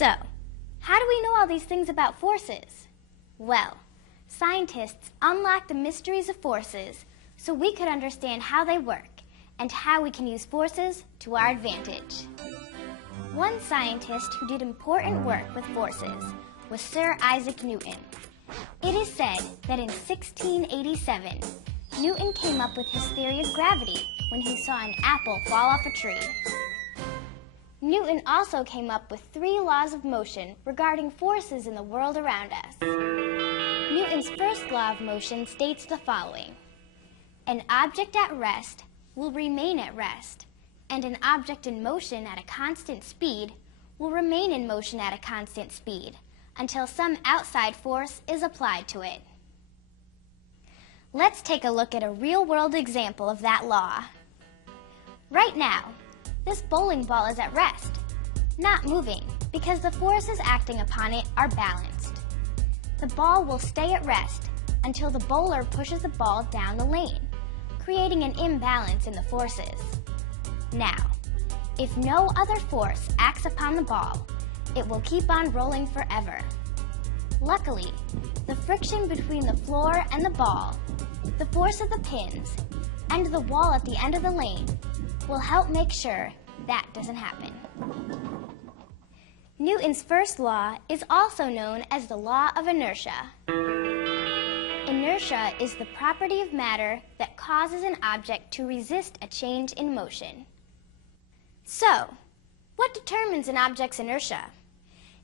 So, how do we know all these things about forces? Well, scientists unlocked the mysteries of forces so we could understand how they work and how we can use forces to our advantage. One scientist who did important work with forces was Sir Isaac Newton. It is said that in 1687, Newton came up with his theory of gravity when he saw an apple fall off a tree. Newton also came up with 3 laws of motion regarding forces in the world around us. Newton's first law of motion states the following: an object at rest will remain at rest, and an object in motion at a constant speed will remain in motion at a constant speed until some outside force is applied to it. Let's take a look at a real-world example of that law. Right now, this bowling ball is at rest, not moving, because the forces acting upon it are balanced. The ball will stay at rest until the bowler pushes the ball down the lane, creating an imbalance in the forces. Now, if no other force acts upon the ball, it will keep on rolling forever. Luckily, the friction between the floor and the ball, the force of the pins, and the wall at the end of the lane will help make sure that doesn't happen. Newton's first law is also known as the law of inertia. Inertia is the property of matter that causes an object to resist a change in motion. So, what determines an object's inertia?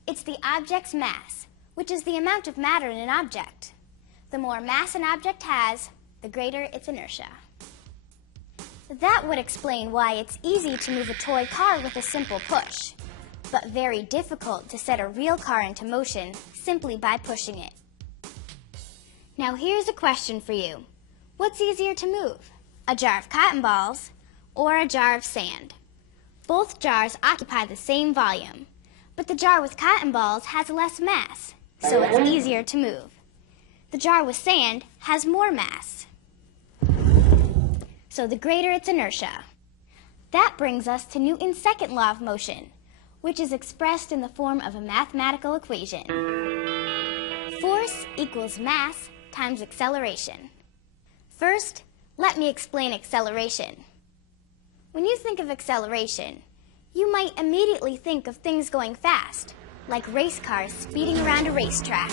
It's the object's mass, which is the amount of matter in an object. The more mass an object has, the greater its inertia. That would explain why it's easy to move a toy car with a simple push, but very difficult to set a real car into motion simply by pushing it. Now here's a question for you. What's easier to move, a jar of cotton balls or a jar of sand? Both jars occupy the same volume, but the jar with cotton balls has less mass, so it's easier to move. The jar with sand has more mass, so the greater its inertia. That brings us to Newton's second law of motion, which is expressed in the form of a mathematical equation. Force equals mass times acceleration. First, let me explain acceleration. When you think of acceleration, you might immediately think of things going fast, like race cars speeding around a racetrack.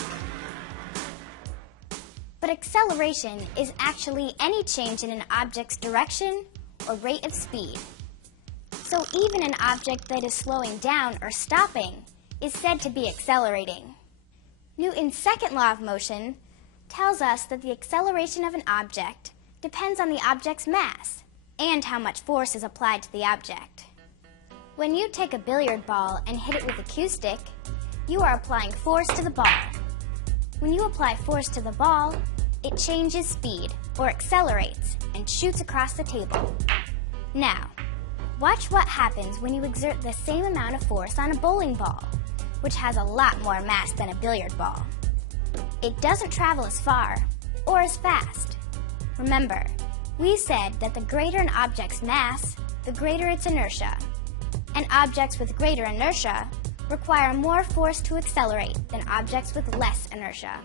But acceleration is actually any change in an object's direction or rate of speed. So even an object that is slowing down or stopping is said to be accelerating. Newton's second law of motion tells us that the acceleration of an object depends on the object's mass and how much force is applied to the object. When you take a billiard ball and hit it with a cue stick, you are applying force to the ball. When you apply force to the ball, it changes speed, or accelerates, and shoots across the table. Now, watch what happens when you exert the same amount of force on a bowling ball, which has a lot more mass than a billiard ball. It doesn't travel as far, or as fast. Remember, we said that the greater an object's mass, the greater its inertia. And objects with greater inertia require more force to accelerate than objects with less inertia.